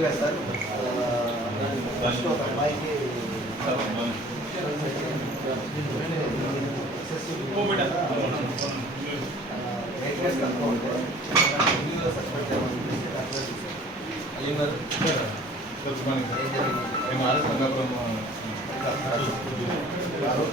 యాక్చువల్గా sir first ఒక అమ్మాయికి వెయిట్లెస్ తక్కువ ఉంటే రివ్యూలో సస్పెక్ట్ అయ్యింగారు ఏం జరిగింది ఆ రోజు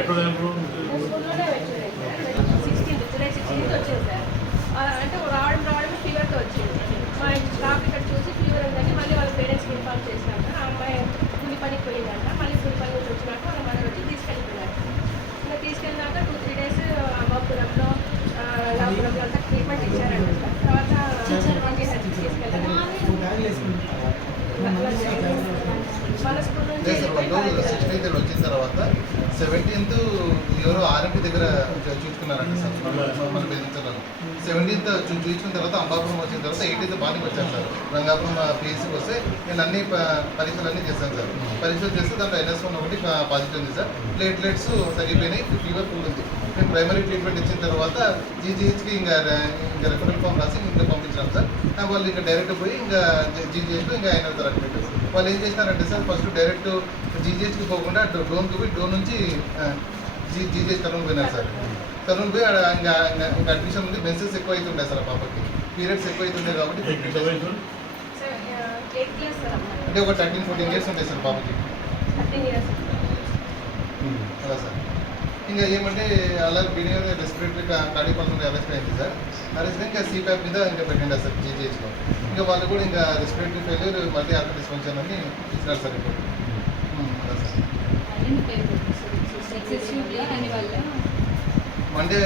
ఎక్కడ సిక్స్టీన్త్ జూలై సిక్స్టీన్త్ వచ్చింది సార్ ఆ, అంటే రావడం రావడం ఫీవర్తో వచ్చింది మా స్టాఫ్ ఇక్కడ చూసి ఫీవర్ ఉందని మళ్ళీ వాళ్ళ పేరెంట్స్కి ఇన్ఫార్మ్ చేసినాక ఆ అమ్మాయి కూలి పనికి పోయిందంట మళ్ళీ కూలి పని నుంచి వచ్చినాక వాళ్ళ మదర్ వచ్చి తీసుకెళ్ళిపోయారు ఇంకా తీసుకెళ్ళినాక టూ త్రీ డేస్ అమ్మాపురంలో లాపురంలో అంతా ట్రీట్మెంట్ ఇచ్చారంట సార్. తర్వాత ట్వంటీ హెల్త్ తీసుకెళ్ళారు వాళ్ళ స్కూల్ నుంచి లేదు సార్ వాళ్ళు వెళ్ళిపోయి సిక్స్టీన్త్ వచ్చిన తర్వాత సెవెంటీన్త్ ఎవరో ఆర్ఎంపీ దగ్గర చూసుకున్నారంటే చూసుకున్నారంట సార్. మన- సెవెంటీన్త్ చూసుకున్న తర్వాత అంబాపురం వచ్చిన తర్వాత ఎయిటీన్త్ బాగా వచ్చాను సార్. రంగాపురం పిఎస్సీకి వస్తే నేను అన్ని పరీక్షలు అన్నీ చేశాను సార్. పరీక్షలు చేస్తే దాంట్లో ఎన్ఎస్ వన్ ఒకటి పాజిటివ్ ఉంది సార్. ప్లేట్లెట్స్ తగ్గిపోయినాయి ఫీవర్ కూల్ ఉంది. మేము ప్రైమరీ ట్రీట్మెంట్ ఇచ్చిన తర్వాత జీజీహెచ్కి ఇంకా ఇంకా రెఫరల్ ఫామ్ రాసి ఇంకా పంపించాం సార్. వాళ్ళు ఇంకా డైరెక్ట్ పోయి ఇంకా జీజీహెచ్లో ఇంకా అయిన సార్ వాళ్ళు ఏం చేసినారంటే సార్ ఫస్ట్ డైరెక్ట్ జీజీహెచ్కి పోకుండా డోన్కి పోయి డోన్ నుంచి జీ జీజీహెచ్ కర్నూలు పోయినారు సార్. కర్నూలు పోయి ఆడ ఇంకా ఇంకా- అడ్మిషన్ ఉంది మెన్సెస్ ఎక్కువ అవుతుండే సార్ పాపకి. పీరియడ్స్ ఎక్కువ అవుతుండే కాబట్టి సార్ ఎయిత్ క్లాస్ సార్ అమ్మాయి అంటే ఒక థర్టీన్ ఫోర్టీన్ ఇయర్స్ ఉంటాయి సార్ పాపకి. అలా సార్. ఇంకా ఏమంటే అలా బినియర్ రెస్పిరేటరీ కార్డియో పల్సన్ అరెస్ట్ అయింది సార్. అరెస్ట్ ఇంకా సిప్యాప్ మీద ఇంకా పెట్టండి సార్ జీజీహెచ్లో ఇంకా వాళ్ళు కూడా ఇంకా రెస్పిరేటరీ ఫెయిల్యూర్ మళ్ళీ ఆర్ట్ డిస్ఫంక్షన్ అని ఇచ్చినారు సార్ రిపోర్ట్ అలా సార్ ఎక్సెసివ్ అని వల్ల మండే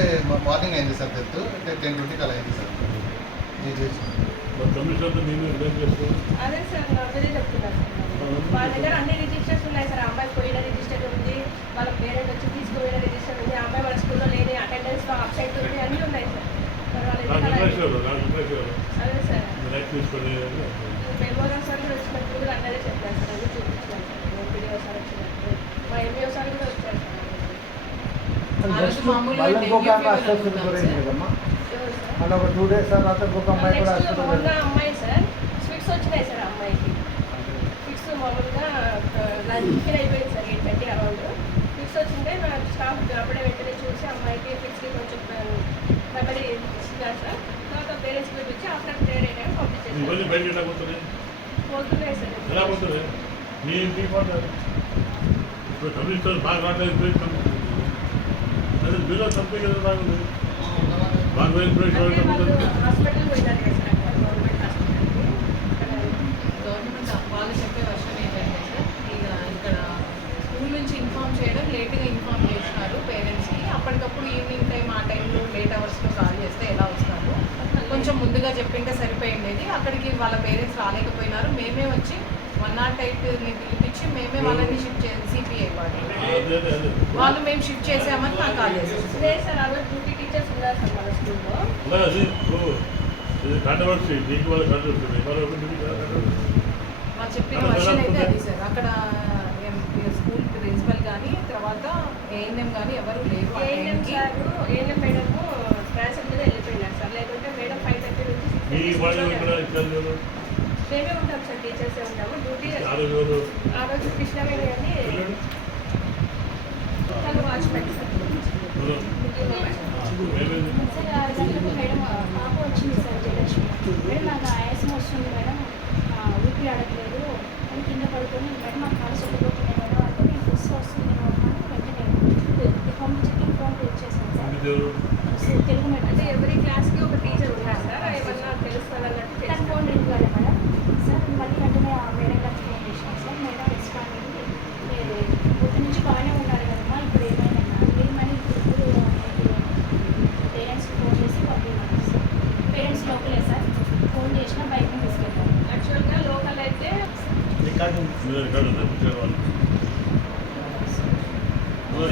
మార్నింగ్ అయింది సార్ డెత్ టెన్ ట్వంటీకి అలా అయింది సార్. అదే సార్ అదే చెప్తున్నారు. వాళ్ళ దగ్గర అన్ని రిజిస్టర్స్ ఉన్నాయి సార్. అమ్మాయి పోయిన రిజిస్టర్ ఉంది వాళ్ళ పేరెంట్ వచ్చి తీసుకుపోయిన రిజిస్టర్ ఉంది అమ్మాయి వాళ్ళ స్కూల్లో లేని అటెండెన్స్ ఉంది అన్నీ ఉన్నాయి సార్. అదే సార్. వచ్చినప్పుడు అన్నదే చెప్పారు సార్ అది చూపించాను సార్ ఎంపీడీఓ సార్ వచ్చినప్పుడు మా ఎంఈఓ సార్ కూడా వచ్చారు మళ్ళీ ఇంకొక హాస్పిటల్ గురైంది కదమ్మా మళ్ళీ ఒక టూ డేస్ తర్వాత ఇంకొక అమ్మాయి కూడా హాస్పిటల్ మొన్న అమ్మాయి సార్. స్విట్స్ వచ్చినాయి సార్ అమ్మాయికి. ఫిక్స్ మామూలుగా లంచ్ అయిపోయింది sir eight thirty around. Fits వచ్చింటే నా స్టాఫ్ అప్పుడే వెంటనే చూసి అమ్మాయికి ఫిక్స్కి కొంచెం మెమరీ ఇచ్చినారు సార్. తర్వాత పేరెంట్స్ పిలిపించి ఆఫ్టర్ ప్రేయర్ అయ్యాక పంపించేసారు పోతున్నాయి? సార్. మీ ఇంటికి పోతారు. ఇప్పుడు కమిషన్ బాగా రావట్లేదు అదే బిలో తప్పే కదా బాగుంది. బాగా నుంచి ఇన్ఫామ్ చేయడం లేట్గా ఇన్ఫామ్ చేసినారు పేరెంట్స్కి అప్పటికప్పుడు ఈవినింగ్ టైం ఆ టైంలో లేట్ అవర్స్లో కాల్ చేస్తే ఎలా వస్తారు? కొంచెం ముందుగా చెప్పింటే సరిపోయిండేది. అక్కడికి వాళ్ళ పేరెంట్స్ వచ్చి వన్ నాట్ ఎయిట్ని పిలిపించి మేమే వాళ్ళని షిఫ్ట్ చేసి సిపిఐ వాళ్ళు. వాళ్ళు మేము షిఫ్ట్ చేసామని నాకు కాల్ చేశారు లేదు సార్ ఆ రోజు డ్యూటీ టీచర్స్ ఉన్నారు సార్ మన స్కూల్లో. అలా అది ఇప్పుడు ఇది కాంట్రవర్సీ దీనికి వాళ్ళ చెప్పిన వర్షన్ అయితే అది సార్. అక్కడ స్కూల్ ప్రిన్సిపల్ కానీ తర్వాత ఏఎన్ఎం కానీ ఎవరు లేరు ANM. Sir ANM madam transfer మీద వెళ్ళిపోయినారు సార్. లేకుంటే మేడం ఫైవ్ థర్టీ నుంచి మేమే ఉంటాం సార్ టీచర్సే ఉంటాము. డ్యూటీ ఆ రోజు కృష్ణవేణి అని తను వాచ్మెన్ సార్ మేడం పాప వచ్చింది సార్ జయలక్ష్మి మేడం నాకు ఆయాసం వస్తుంది మేడం ఊపిరి ఆడట్లేదు అని కింద పడుకొని మేడం నాకు కాలు సొల్లిపోతున్నాయి మేడం అంటే నేను బస్సు వస్తుంది మేడం వెంటనే పంపించి ఫోన్ చేశాను సార్, తెలుగు మేడం అంటే ఎవరి క్లాస్కి ఒక టీచర్ ఉన్నారు సార్ ఏమన్నా తెలుస్తుంది అన్నట్టు తన తెలుసు ఫోన్ రింగ్ కాలే మేడం సార్ మళ్ళీ వెంటనే ఆ మేడం గారికి ఫోన్ చేశాను సార్ మేడం రెస్పాండ్ మీరు ఎక్కడ తప్పించారు వాళ్ళు కమిషనర్ కమిషనర్ వాళ్ళు ఏమంటున్నారు బతుకుండా ఉన్నాం సార్ మరి ఏం చేయగలుగుతాను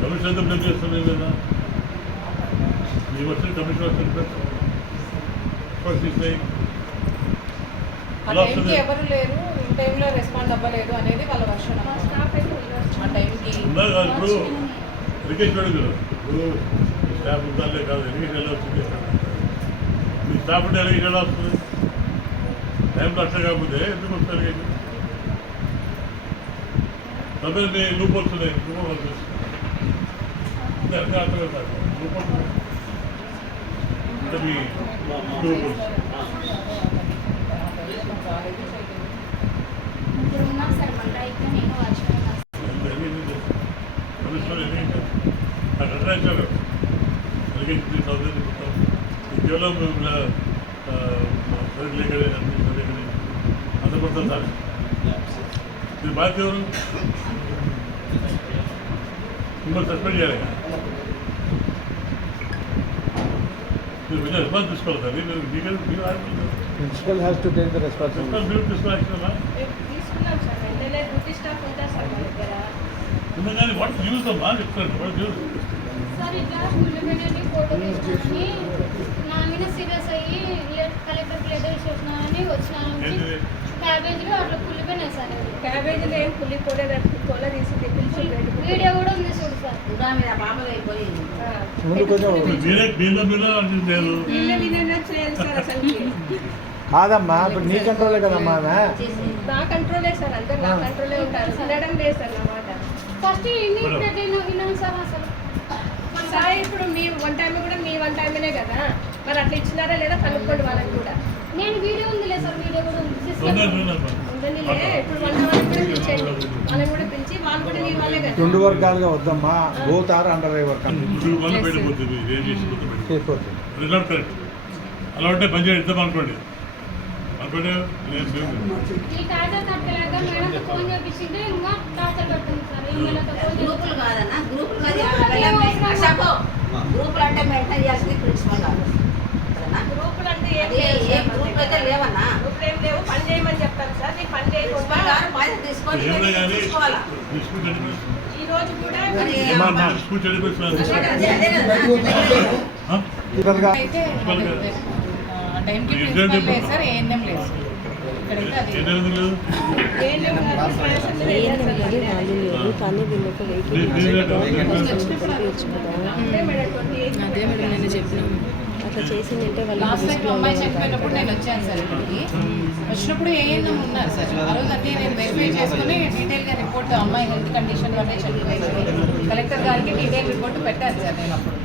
కమిషన్ ఎంత చేస్తున్నాయి కదా మీ వచ్చిన కమిషన్ వచ్చిన తీసినాయి ఆ ఎవరు లేరు ఈ టైంలో రెస్పాండ్ అవ్వలేదు అనేది వాళ్ళ వర్షం స్టాఫ్ ఆ టైంకి ఇప్పుడు ఎడ్యుకేషన్ అడుగుతారు ఇప్పుడు స్టాఫ్ ఉండాలే కాదు ఎడ్యుకేషన్ ఎలా వచ్చింది మీ స్టాఫ్ ఉంటే ఎడ్యుకేషన్ ఎలా వస్తుంది. టైం కష్టం కాకపోతే ఎందుకు ఎడ్యుకేషన్ తప్పని లూప్ వస్తున్నాయి లూప్ వస్తుంది అర్థం కాదు లూప్ ఉన్నాం సార్ ఇది బాధ్యత ఎవరు? మిమ్మల్ని సస్పెండ్ చేయాలి మీరు కొంచెం రెస్పాన్స్ తీసుకోవాలి సార్ మీరు మీరు మీరు principal has to take the responsibility మీరు దగ్గర? కానీ వాట్ యూస్ అమ్మా చెప్తాను వాట్ యూస్ సార్ ఇట్లా కుళ్ళిపోయినవి ఫోటో తీసుకొని నా మీద సీరియస్ అయ్యి కలెక్టర్కి లెటర్ ఇచ్చేసినానని వచ్చిన. ఏంటిది? క్యాబేజీలు అట్లా కుళ్ళిపోయినాయి సార్. క్యాబేజీలో ఏం కుళ్ళిపోలేదు తొల తీసి. వీడియో కూడా ఉంది చూడు సార్. ముందు అసలు కాదమ్మా ఇప్పుడు నీ కంట్రోలే కదమ్మా ఆమె. నా కంట్రోలే సార్ అందరు నా కంట్రోలే ఉంటారు. వినడం లేదు సార్ నా మాట. ఫస్ట్ ఇన్ని సార్ అసలు. సార్ ఇప్పుడు మీ వన్ టైం కూడా మీ వన్ టైమేనే కదా. మరి అట్లా ఇచ్చినారా లేదా కనుక్కోండి వాళ్ళని కూడా. నేను వీడియో ఉందిలే సార్ వీడియో కూడా ఉంది. ఉందని ఇప్పుడు వన్ వాళ్ళని కూడా పిలిచేయండి వాళ్ళని కూడా పిలిచి వాళ్ళు కూడా నీ వాళ్ళే కదా. రెండు వర్గాలుగా వద్దమ్మా. Both are under I work correct అలా ఉంటే పని చేద్దాం అనుకోండి. అనుకోండి నేను మేము- ఈ టార్చర్ తప్పలేక మేడంతో ఫోన్ చేపించింటే ఇంకా టార్చర్ పడుతుంది సార్. ఈ మేడంతో ఫోన్ గ్రూపులు కాదన్నా గ్రూపులు గ్రూపులు అంటే మెయింటైన్ చేయాల్సింది ప్రిన్సిపల్ గారు సరేనా? గ్రూపులు అంటే ఏం అది లేదు ఏ గ్రూప్ అయితే లేవన్నా గ్రూపులు ఏం లేవు పని చేయమని చెప్తాను సార్. పని చేయకుండా బాధ్యత తీసుకొని ఈ రోజు కూడా అయితే టైంకి ప్రిన్సిపల్ లేదు సార్ ఏఎన్ఎం లేదు సార్. కానీ వీళ్ళకి వెహికల్ అదే మేడం నేను చెప్పినాం. అట్లా చేసిందంటే వాళ్ళు లాస్ట్ టైం అమ్మాయి చనిపోయినప్పుడు నేను వచ్చాను సార్ ఇక్కడికి. వచ్చినప్పుడు ఏఎన్ఎం ఉన్నారు సార్. ఆ రోజు అన్నీ నేను వెరిఫై చేసుకుని డీటెయిల్గా రిపోర్ట్ అమ్మాయి హెల్త్ కండిషన్ వల్లే చనిపోయింది. కలెక్టర్ గారికి డీటెయిల్ రిపోర్ట్ పెట్టాను సార్ నేను అప్పుడు.